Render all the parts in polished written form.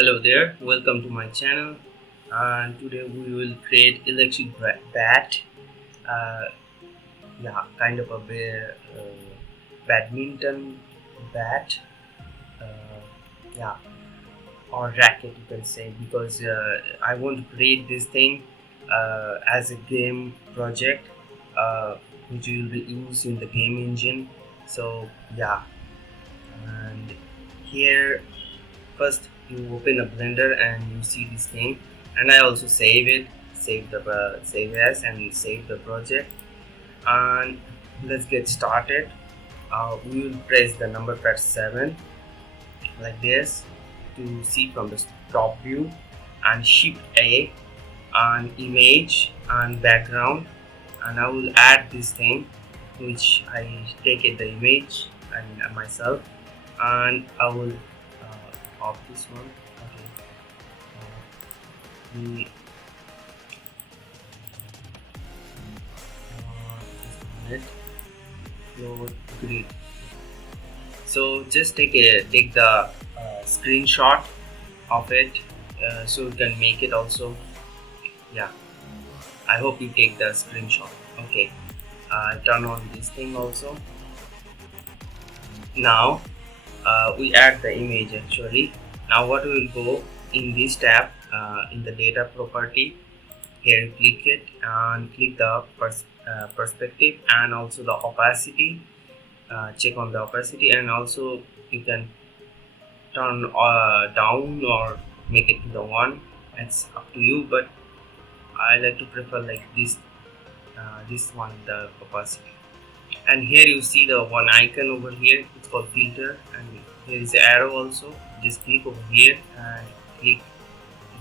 Hello there, welcome to my channel, and today we will create electric bat. Uh, yeah, kind of a badminton bat. Uh, yeah, or racket you can say, because I want to create this thing as a game project, uh, which will be used in the game engine. So yeah, and here first you open a blender and you see this thing, and I also save it, save as and save the project. And let's get started. We will press the number pad 7 like this to see from the top view, and shift A and image and background, and I will add this thing, which I take it the image and myself, and I will off this one. Okay, the just a minute, load grid. So just take the screenshot of it, so you can make it also. Yeah, I hope you take the screenshot. Okay, turn on this thing also. Now we add the image actually. Now what we will go in this tab, in the data property. Here you click it and click the perspective and also the opacity. Check on the opacity, and also you can turn down or make it to the 1. It's up to you, but I like to prefer like this one, the opacity. And here you see the one icon over here, it's called filter, and there is the arrow also. Just click over here and click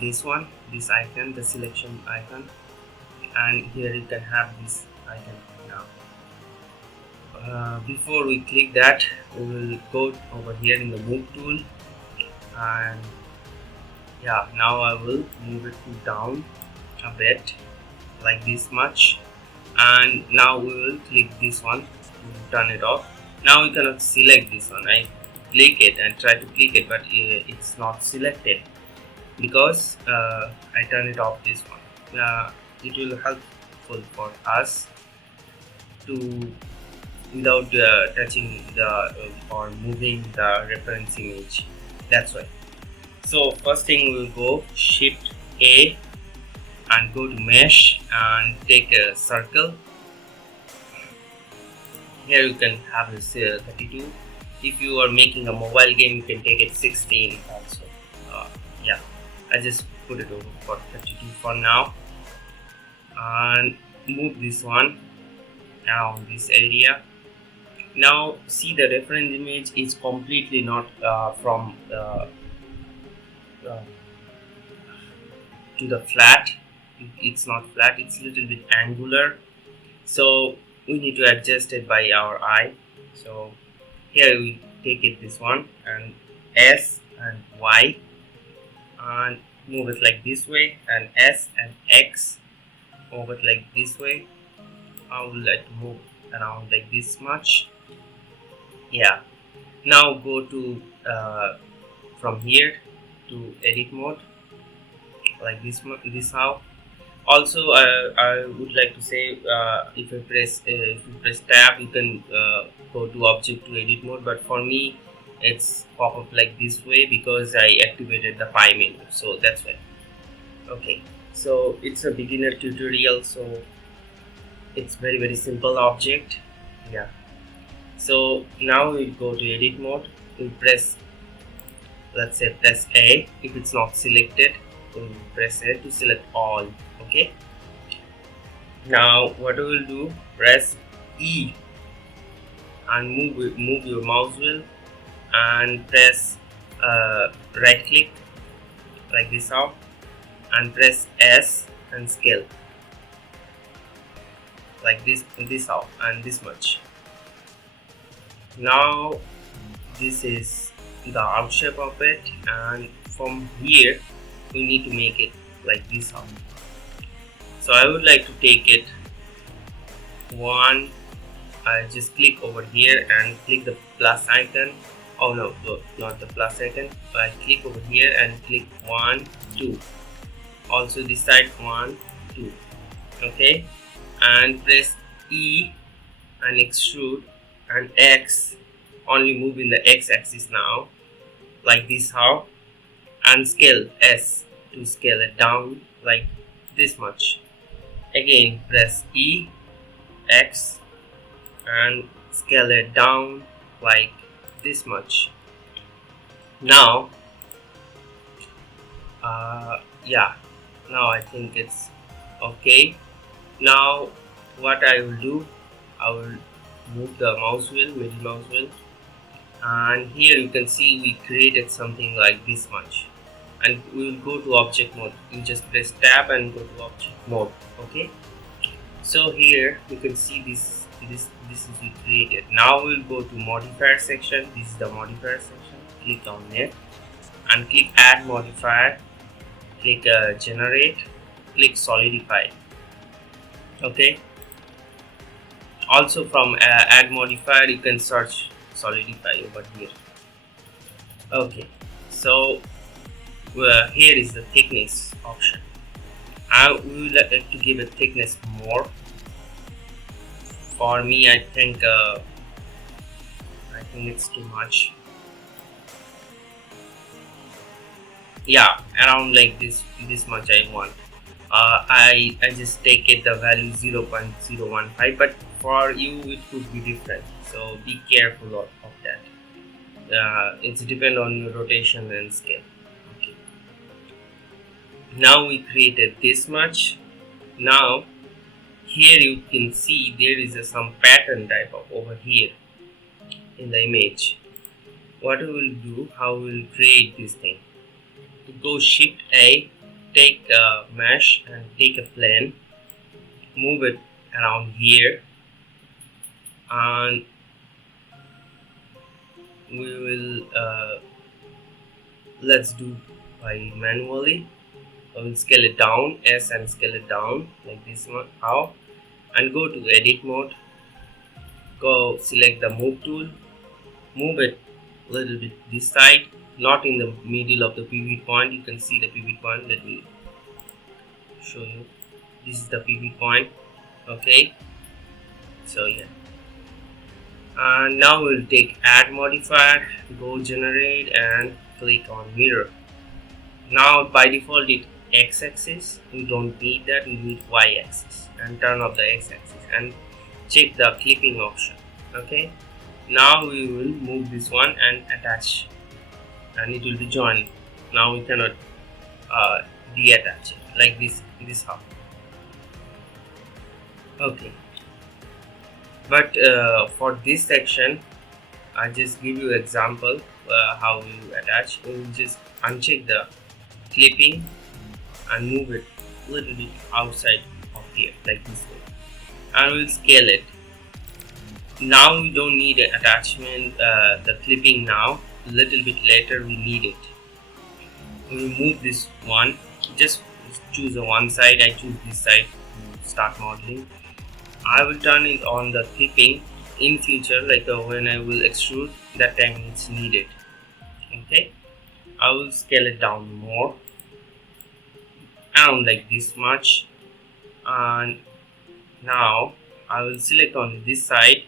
this one, this icon, the selection icon, and here you can have this icon. Now before we click that, we will go over here in the move tool, and yeah, now I will move it to down a bit, like this much, and now we will click this one to turn it off. Now we cannot select this one. I click it and try to click it, but it's not selected because I turn it off this one. It will helpful for us to, without touching the or moving the reference image. That's why. So first thing we'll go shift A and go to mesh and take a circle. Here you can have this 32. If you are making a mobile game, you can take it 16 also. Yeah, I just put it over for 32 for now, and move this one around this area. Now see, the reference image is completely not from uh, to the flat. It's not flat, it's a little bit angular, so we need to adjust it by our eye. So here we take it this one and S and Y and move it like this way, and S and X move it like this way. I would like to move around like this much. Yeah, now go to from here to edit mode, like this how. Also I would like to say, if you press tab, you can go to object to edit mode, but for me it's pop up like this way because I activated the pie menu, so that's why. Okay, so it's a beginner tutorial, so it's very simple object. Yeah, so now we go to edit mode. We press, let's say press A. If it's not selected, we press A to select all. Okay, now what we will do, press E and move your mouse wheel and press right click like this out, and press S and scale like this out and this much. Now this is the out shape of it, and from here we need to make it like this out. So I would like to take it one. I just click over here and click the plus icon Oh no, no, not the plus icon. I click over here and click 1 2, also this side 1 2. Okay, and press E and extrude, and X, only move in the X axis now, like this how, and scale S to scale it down like this much. Again press E, X, and scale it down like this much. Now yeah, now I think it's okay. Now what I will do, I will move the mouse wheel, middle mouse wheel, and here you can see we created something like this much, and we will go to object mode. You just press tab and go to object mode. Okay, so here you can see this is we created. Now we'll go to modifier section. This is the modifier section. Click on it and click add modifier, click generate, click solidify. Okay, also from add modifier you can search solidify over here. Okay, so here is the thickness option. I would like to give a thickness more. For me, I think it's too much. Yeah, around like this much I want. I just take it the value 0.015, but for you it could be different, so be careful of that. It's depend on your rotation and scale. Okay, now we created this much. Now here you can see there is some pattern type of over here in the image. What we will do, how we will create this thing, go shift A, take a mesh and take a plane, move it around here, and we will let's do by manually. I will scale it down, S, and scale it down like this one. How? And go to edit mode, go select the move tool, move it a little bit this side, not in the middle of the pivot point. You can see the pivot point. Let me show you. This is the pivot point. Okay, so yeah, and now we'll take add modifier, go generate, and click on mirror. Now by default it x-axis, we don't need that, we need y-axis, and turn off the x-axis and check the clipping option. Okay, now we will move this one and attach, and it will be joined. Now we cannot deattach it like this how. Okay, but for this section I just give you example how you attach. You just uncheck the clipping and move it a little bit outside of here like this way, and we'll scale it. Now we don't need an attachment, the clipping now. A little bit later we need it. We'll move this one, just choose a one side. I choose this side to start modeling. I will turn it on the clipping in future, like when I will extrude, that time it's needed. Okay, I will scale it down more, down like this much, and now I will select on this side,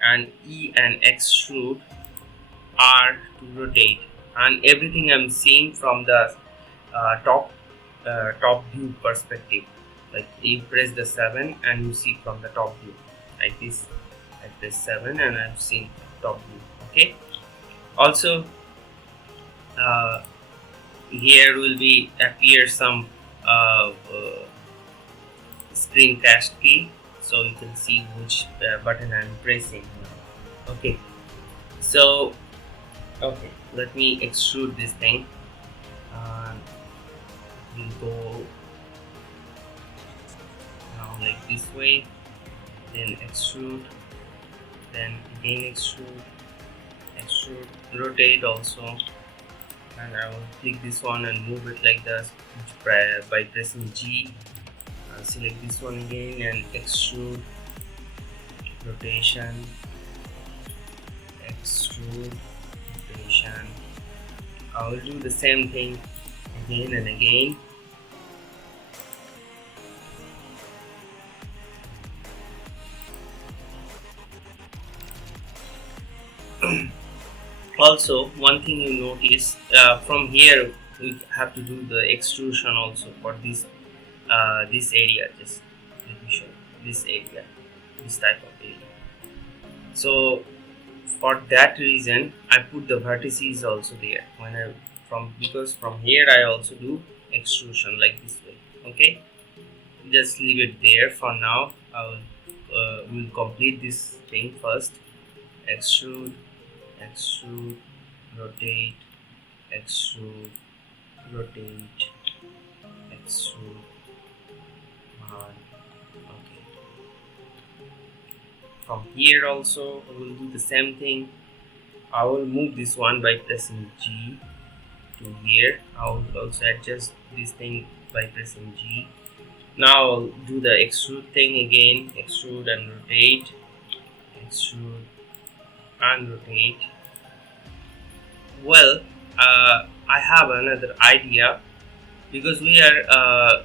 and E and extrude R to rotate, and everything I'm seeing from the top view perspective. Like you press the 7 and you see from the top view like this. I press 7 and I've seen top view. Okay, also here will be appear some screencast key, so you can see which button I'm pressing now. Okay, so okay, let me extrude this thing, and we'll go now like this way, then extrude, then again extrude, rotate also, and I will click this one and move it like this by pressing G. I'll select this one again and extrude, rotation, extrude, I will do the same thing again and again. Also, one thing you notice, from here we have to do the extrusion also for this area. Just let me show you this area, this type of area. So for that reason I put the vertices also there when I because from here I also do extrusion like this way. Okay, just leave it there for now. Will complete this thing first. Extrude, extrude, rotate, extrude, rotate, extrude, and okay. From here also I will do the same thing. I will move this one by pressing G to here. I will also adjust this thing by pressing G. Now I'll do the extrude thing again. Extrude and rotate, extrude and rotate. Well, I have another idea, because we are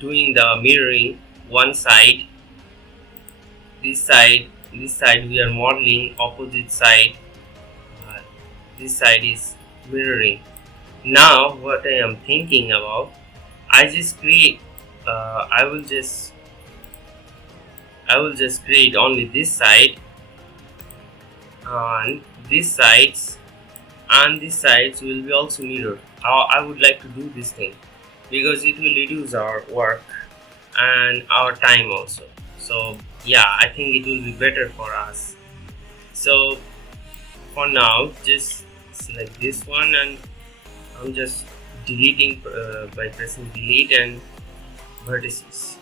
doing the mirroring one side. This side we are modeling opposite side. uh, this side is mirroring. Now what I am thinking about, I just create I will just create only this side and these sides, and these sides will be also mirrored. I would like to do this thing because it will reduce our work and our time also. So yeah, I think it will be better for us. So for now, just select this one, and I'm just deleting by pressing delete and vertices.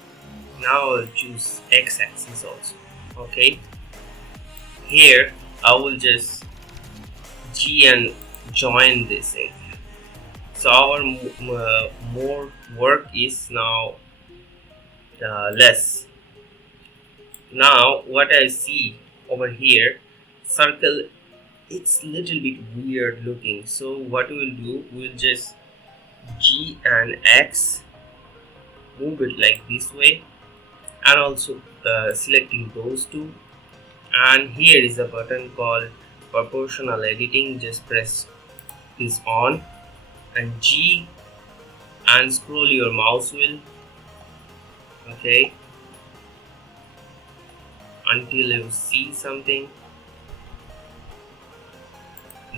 Now I'll choose x-axis also. Okay, here I will just G and join this area. So our more work is now less. Now what I see over here, circle, it's little bit weird looking. So what we'll do, we'll just G and X, move it like this way, and also selecting those two. And here is a button called proportional editing. Just press this on and G and scroll your mouse wheel, okay, until you see something.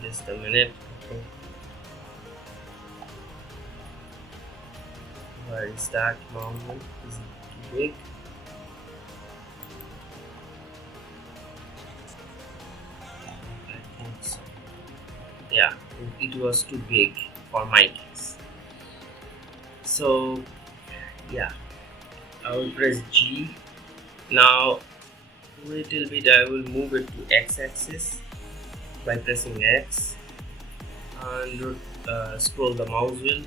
Just a minute. Okay. Where is that mouse wheel? Is it too big? I think so. Yeah, it was too big for my case. So yeah, I will press G. Now little bit I will move it to x-axis by pressing X, and scroll the mouse wheel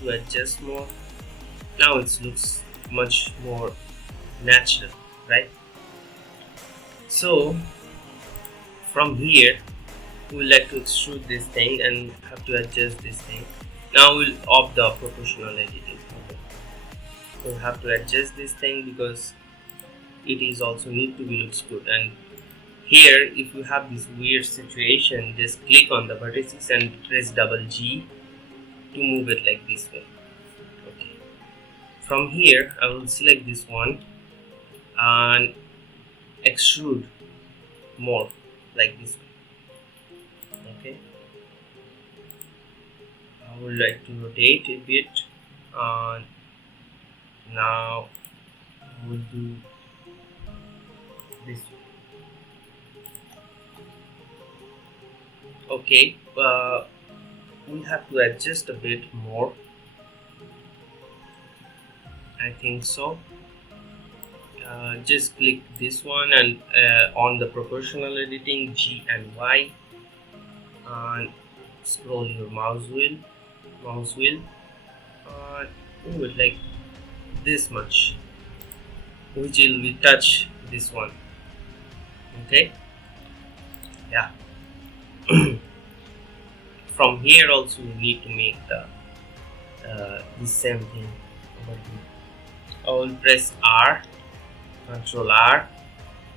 to adjust more. Now it looks much more natural, right? So from here we like to extrude this thing and have to adjust this thing. Now we'll opt the proportional editing. Okay, we'll have to adjust this thing because it is also need to be looks good. And here, if you have this weird situation, just click on the vertices and press double G to move it like this way. Okay, from here I will select this one and extrude more like this way. Okay, I would like to rotate a bit, and now I will do this way. Okay, we have to adjust a bit more, I think so. Just click this one and on the proportional editing, G and Y, and scroll your mouse wheel, move it like this much, which will touch this one. Okay, yeah. from here also we need to make the same thing over here. I will press R, Control R,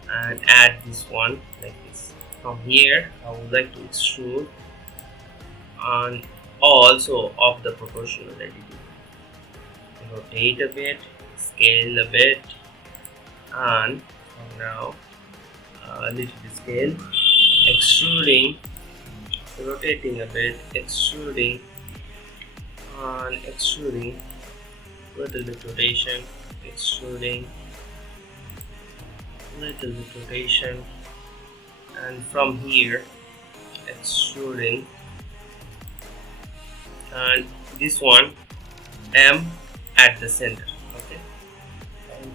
and add this one like this. From here I would like to extrude and also of the proportional editing. Rotate a bit, scale a bit, and now a little bit scale, extruding, rotating a bit, extruding, and extruding, little bit rotation, extruding, little bit rotation, and from here extruding, and this one M at the center. Okay, and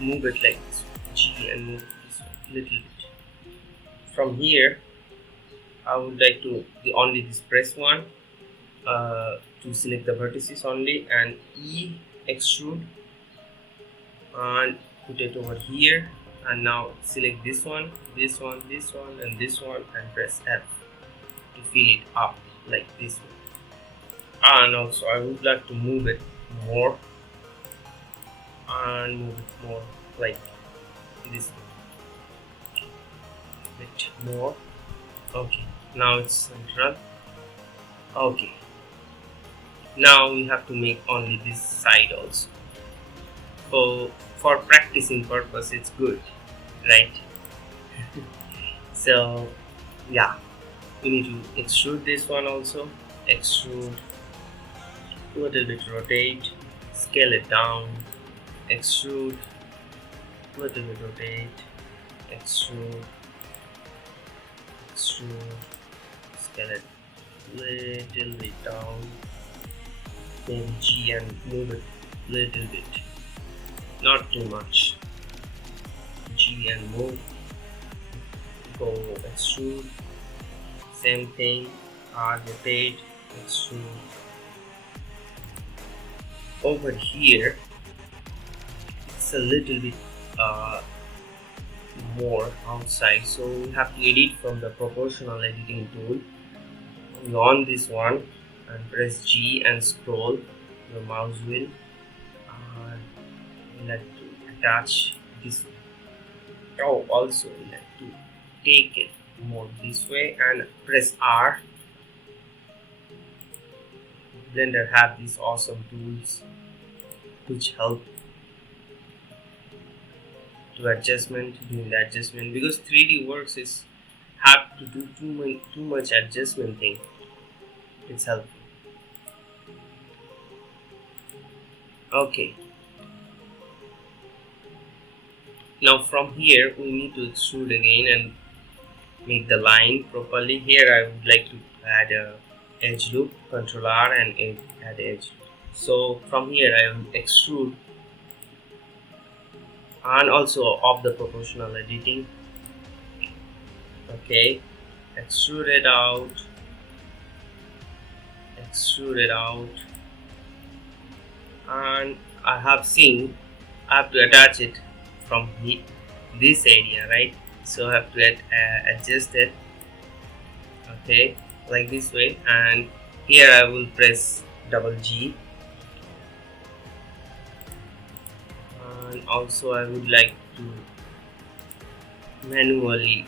move it like this, G, and move this one little bit. From here I would like to only this press one to select the vertices only, and E, extrude, and put it over here, and now select this one, this one, this one, and this one, and press F to fill it up like this one. And also I would like to move it more and move it more like this bit more. Okay, now it's central. Okay, now we have to make only this side also. So for practicing purpose it's good, right? So yeah, we need to extrude this one also, extrude, a little bit rotate, scale it down, extrude, a little bit rotate, extrude, extrude, scale it little bit down, then G and move it little bit, not too much, G and move, go extrude, same thing, R, rotate, extrude. Over here it's a little bit more outside, so we have to edit from the proportional editing tool. On this one and press G and scroll your mouse wheel, and we like to attach this. Oh, also we like to take it more this way and press R. Blender have these awesome tools which help to doing the adjustment, because 3D works is have to do too much adjustment thing. It's helpful. Okay, now from here we need to extrude again and make the line properly. Here I would like to add a edge loop, Control R, and add edge. So from here I will extrude, and also of the proportional editing. Okay, extrude it out, and I have to attach it from this area, right? So I have to adjust it, okay, like this way, and here I will press double G, and also I would like to manually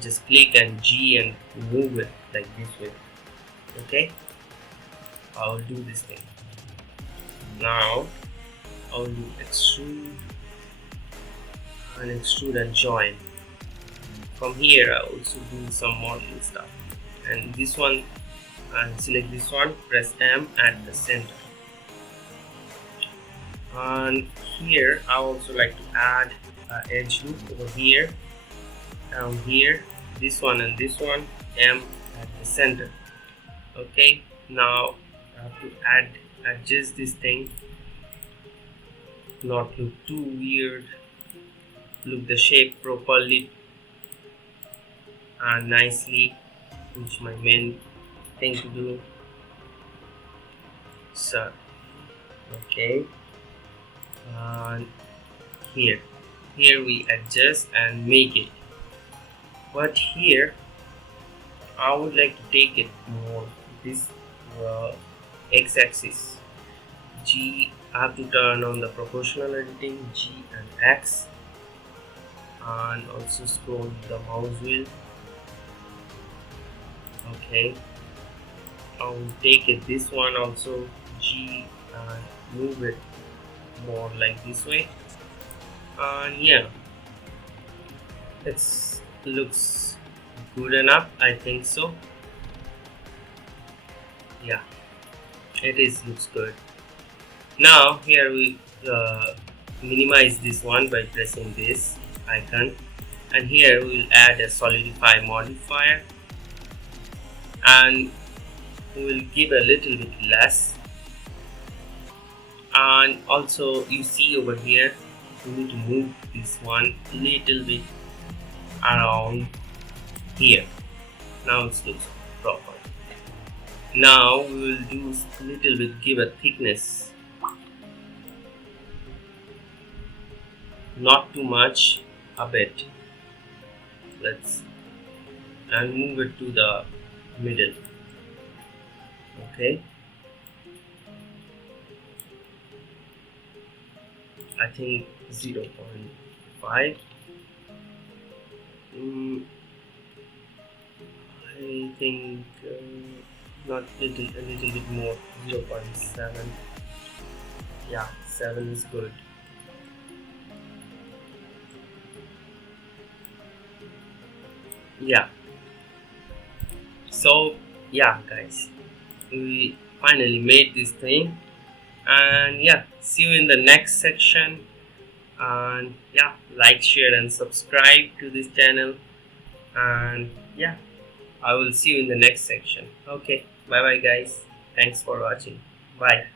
just click and G and move it like this way. Okay, I will do this thing. Now I will do extrude and join. From here I also do some modeling stuff, and this one, and select this one, press M at the center, and here I also like to add an edge loop over here, down here, this one and this one, M at the center. Okay, now I have to adjust this thing, not look too weird, look the shape properly and nicely, which is my main thing to do. So okay, and here we adjust and make it, but here I would like to take it more this x-axis. G, I have to turn on the proportional editing, G and X, and also scroll the mouse wheel. Okay, I'll take it this one also, G, and move it more like this way. And yeah, it looks good enough, I think so. Yeah, looks good. Now here we minimize this one by pressing this icon, and here we will add a solidify modifier, and we will give a little bit less. And also you see over here we need to move this one a little bit around here. Now it looks proper. Now we will do a little bit, give a thickness, not too much, a bit. Let's and move it to the middle. Okay, I think 0.5. I think not a little bit more, 0.7. Yeah, 7 is good. Yeah, so yeah guys, we finally made this thing, and yeah, see you in the next section. And yeah, like, share and subscribe to this channel, and yeah, I will see you in the next section. Okay, bye bye guys, thanks for watching, bye.